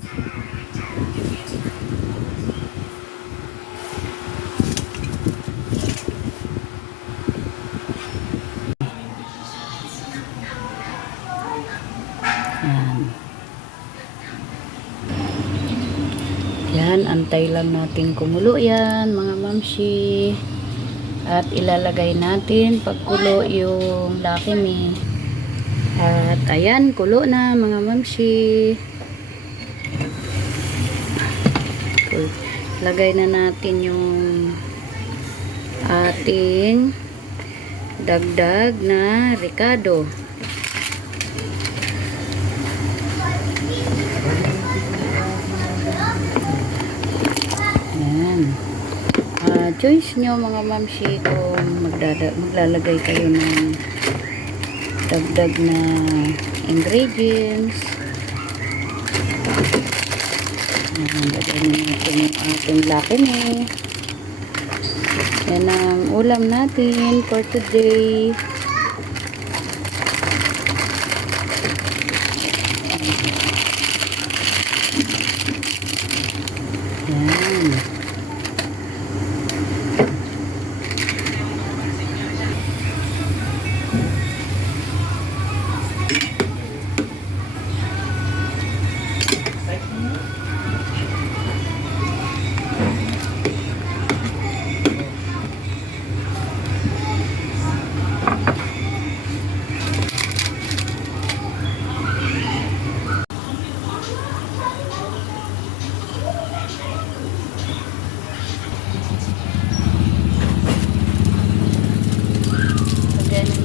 Yan. Yan, antay lang natin kumulo yan, mga mamshi. At ilalagay natin pagkulo yung Lucky Me. At ayan, kulo na mga mamshi. Lagay na natin yung ating dagdag na ricado. Ayan. Choice nyo mga mamshi kung maglalagay kayo ng dagdag na ingredients. Lagay natin yung ating Lucky Me. Yan ang ulam natin for today. Yan.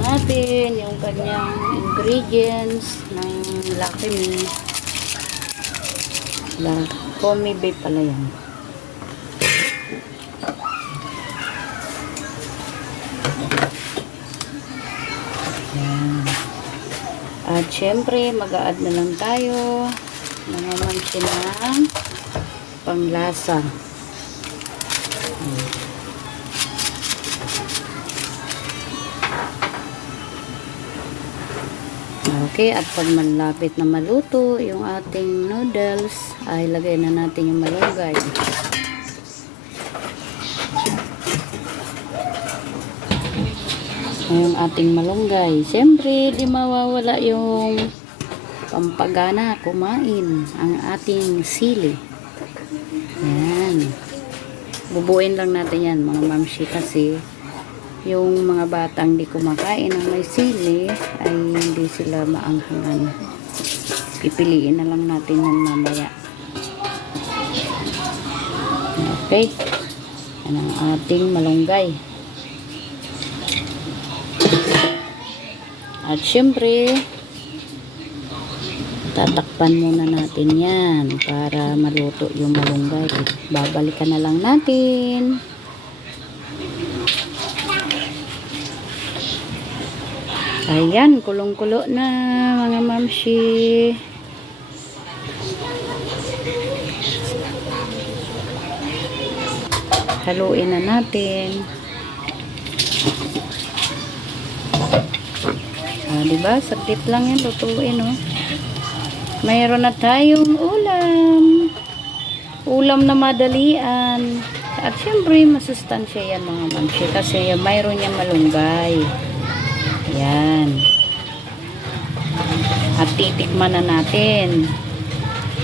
Natin yung kanyang ingredients ng Lucky Me. Foamy babe pala yan. Yan. At syempre mag-a-add na lang tayo mga mamsi ng panglasa. Okay, at pag malapit na maluto yung ating noodles, ay lagay na natin yung malunggay. Yung ating malunggay. Siyempre, di mawawala yung pampagana kumain, ang ating sili. Yan. Bubuin lang natin yan, mga mamshi, kasi yung mga batang di kumakain ng may sili ay hindi sila maanghangan. Pipiliin na lang natin yan mamaya. Okay. Yan ang ating malunggay. At syempre, tatakpan muna natin yan para maluto yung malunggay. Babalikan na lang natin. Ayan, kulong-kulo na mga mamshi. Haluin na natin. Diba? Saglit lang yan, lutuin, oh. Mayroon na tayong ulam. Ulam na madalian. At syempre, masustansya yan mga mamshi kasi mayroon niyang malunggay. Yan. At titikman na natin.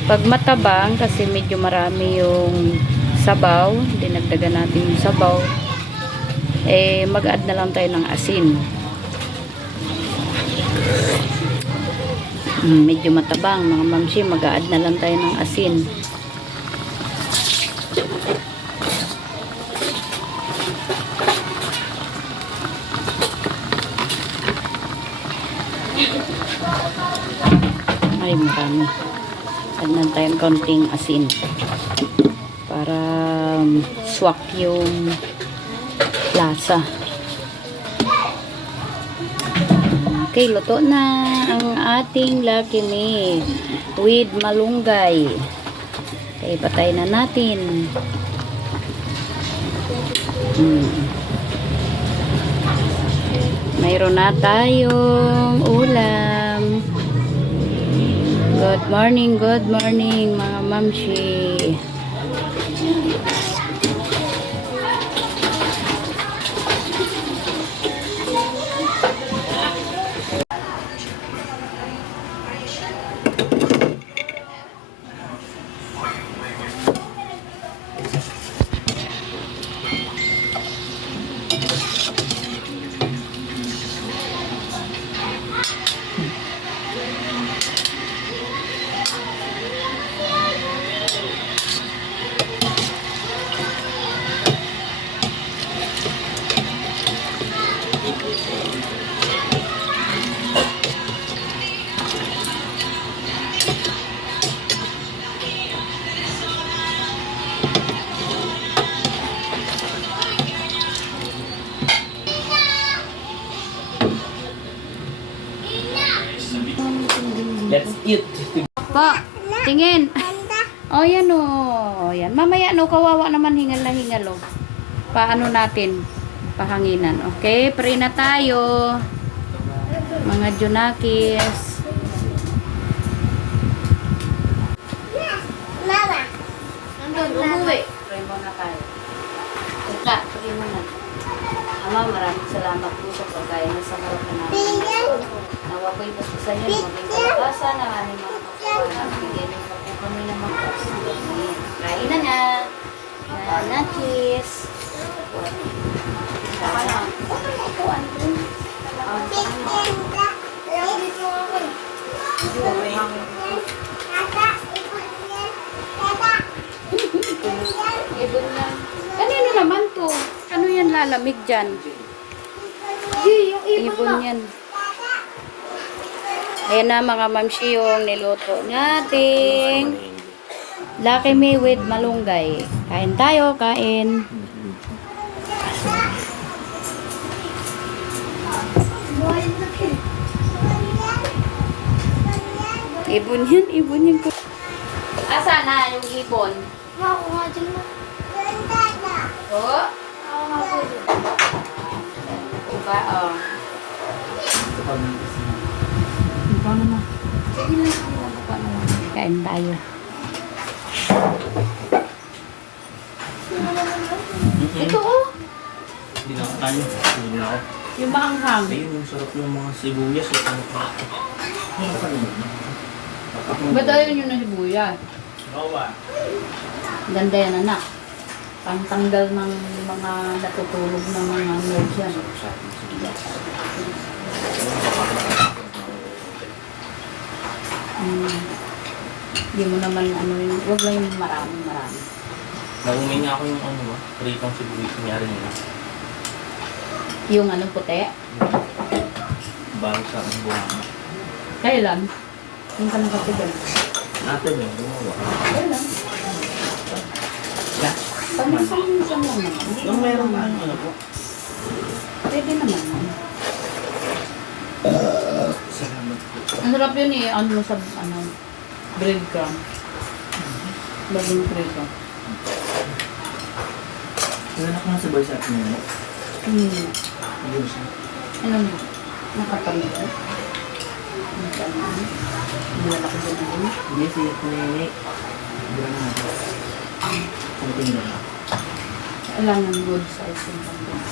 Pag matabang, kasi medyo marami yung sabaw, dinagdagan natin yung sabaw, eh mag-add na lang tayo ng asin. Medyo matabang mga mamsi, mag-add na lang tayo ng asin. Ay, marami. Add na tayong konting asin para swak yung lasa. Okay, luto na ang ating Lucky Me with malunggay. Okay, patay na natin. Mayroon na tayong ulam. Good morning mga mamshi. Let's eat. Po, tingin. Oh, yan o. Yan. Mamaya no, kawawa naman hingal na hingal o. Paano natin? Pahanginan. Okay, pray na tayo. Mga Junakis. Mama. Nandun, umuwi. Pray muna tayo. Teka, pray muna. Ama, maraming salamat po sa pagkain na sa harapan namin. Nawa ko'y basta niyo, maging kalakasan ang aming mga kapuan. Bigyan niyo pa po kami ng mga kapuan. Kain na nga. Nakis. Ibon yan. Kanino naman to? Ano yan lalamig dyan? Ibon yan. Ayan na mga mamshi yung niluto nating Lucky Me with malunggay. Kain tayo, kain. Ibon yan. Asa na yung ibon? Ako nga dyan na. Oh? Ako nga po dyan. Diba? Oh. Ikaw naman. Sige lang. Kain tayo. Ito oh. Hindi na ako tayo. Hindi na ako. Yung maanghang. Ayun, yung sarap ng mga sibuyas. Ba't ayaw nyo na sibuyas? Ganda yan anak. Pantanggal ng mga natutulog ng mga nerves yan. Hindi mo naman ano yun. Huwag lang yung marami. Naumay nga ako yung ano ba? Pritong sibuyas nangyari nila. Yung ano puti. Bago sa aking buwan. Kailan? Yung ka nakatigal. Natin yung gumawa. Kailan? Yeah. Pag-isang lang naman. Yung meron ba yung ano po? Pwede naman. Salamat po. Ang sarap yun eh. Ano sa breadcrumb. Bagong preso. Wala ko na sa balsa at nila. Ayun siya. Ano mo? Nakatamit. Wala ko dyan na yun. Hindi siya kunini. Hindi na natin. Kunting na lang. Kailangan good size yung panggang.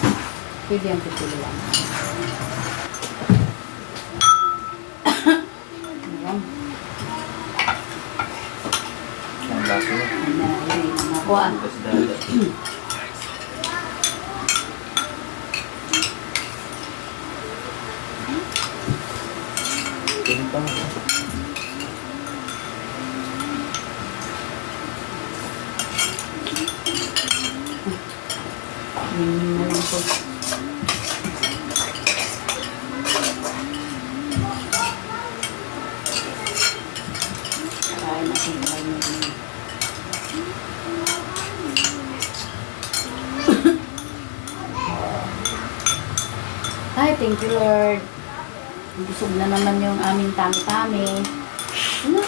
Pwede ang pipilihan. Ayan. Ang baso. Hindi na nakuha. Bukas dada. Tingin mo. Ay, thank you Lord. Busog na naman yung aming tami-tami. Ano?